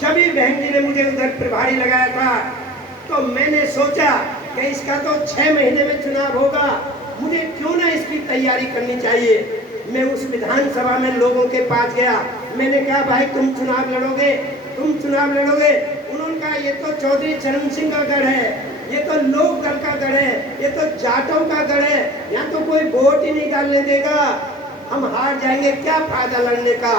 जब भी बहन जी ने मुझे उधर प्रभारी लगाया था तो मैंने सोचा कि इसका तो 6 महीने में चुनाव होगा, मुझे क्यों ना इसकी तैयारी करनी चाहिए। मैं उस विधानसभा में लोगों के पास गया, मैंने कहा भाई तुम चुनाव लड़ोगे, तुम चुनाव लड़ोगे? उन्होंने कहा ये तो चौधरी चरण सिंह का गढ़ है, ये तो लोक दल का गढ़ है, ये तो जाटों का गढ़ है, यहाँ तो कोई वोट ही नहीं डालने देगा, हम हार जाएंगे, क्या फायदा लड़ने का।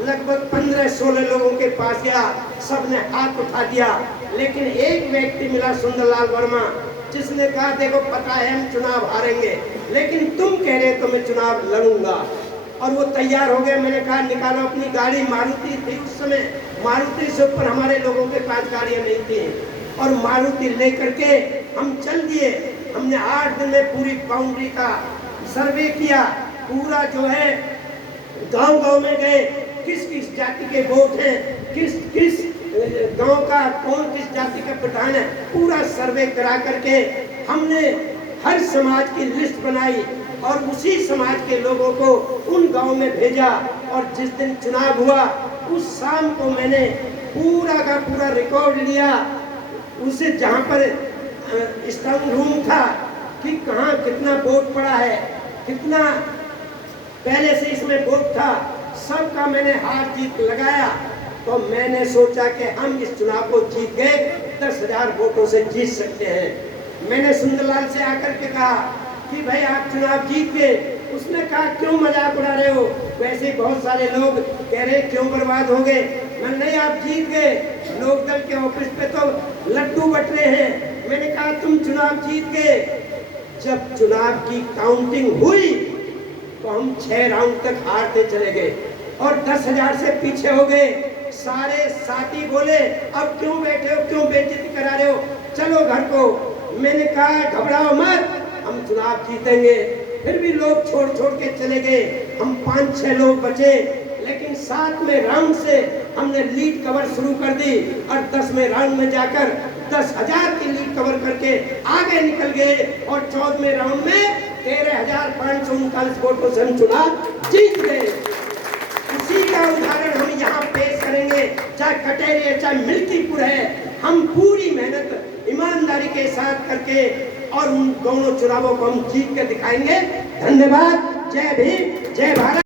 लगभग 15-16 लोगों के पास गया, सबने हाथ उठा दिया, लेकिन एक व्यक्ति मिला, सुंदरलाल वर्मा, जिसने कहा देखो पता है हम चुनाव हारेंगे, लेकिन तुम कह रहे तो मैं चुनाव लड़ूंगा। और वो तैयार हो गए। मैंने कहा निकालो अपनी गाड़ी, मारुति थी उस समय, मारुति से ऊपर हमारे लोगों के पास गाड़ियां नहीं थी, और मारुति लेकर के हम चल दिए। हमने 8 दिन में पूरी बाउंड्री का सर्वे किया, पूरा जो है गांव-गांव में गए, किस किस जाति के वोट हैं, किस किस गांव का कौन किस जाति का प्रधान है, पूरा सर्वे करा करके हमने हर समाज की लिस्ट बनाई और उसी समाज के लोगों को उन गांव में भेजा। और जिस दिन चुनाव हुआ उस शाम को मैंने पूरा का पूरा रिकॉर्ड लिया, उसे जहां पर स्ट्रांग रूम था कि कहाँ कितना वोट पड़ा है, कितना पहले से इसमें वोट था, सबका मैंने हार जीत लगाया। तो मैंने सोचा कि हम इस चुनाव को जीत गए, 10,000 वोटों से जीत सकते हैं। मैंने सुंदरलाल से आकर के कहा कि भाई आप चुनाव जीत गए। उसने कहा क्यों मजाक उड़ा रहे हो, वैसे बहुत सारे लोग कह रहे क्यों बर्बाद हो गए। मैंने नहीं, आप जीत गए, लोकदल के ऑफिस पे तो लड्डू बट रहे हैं। मैंने कहा तुम चुनाव जीत गए। जब चुनाव की काउंटिंग हुई तो हम 6 राउंड तक हारते चले गए और 10,000 से पीछे हो गए। सारे साथी बोले अब क्यों बैठे हो, क्यों बेइज्जती करा रहे हो, चलो घर को। मैंने कहा घबराओ मत, हम चुनाव जीतेंगे। फिर भी लोग छोड़ छोड़ के चले गए, हम 5-6 लोग बचे, लेकिन 7वें राउंड से हमने लीड कवर शुरू कर दी और 10वें राउंड में जाकर 10,000 की लीड कवर करके आगे निकल गए और 14वें राउंड में 13,539 वोटों से हम चुनाव जीत गए। उसी का उदाहरण हम यहाँ पेश करेंगे, चाहे कटेरी है चाहे मिल्कीपुर है, हम पूरी मेहनत ईमानदारी के साथ करके और उन दोनों चुनावों को हम जीत के दिखाएंगे। धन्यवाद। जय भीम, जय भारत।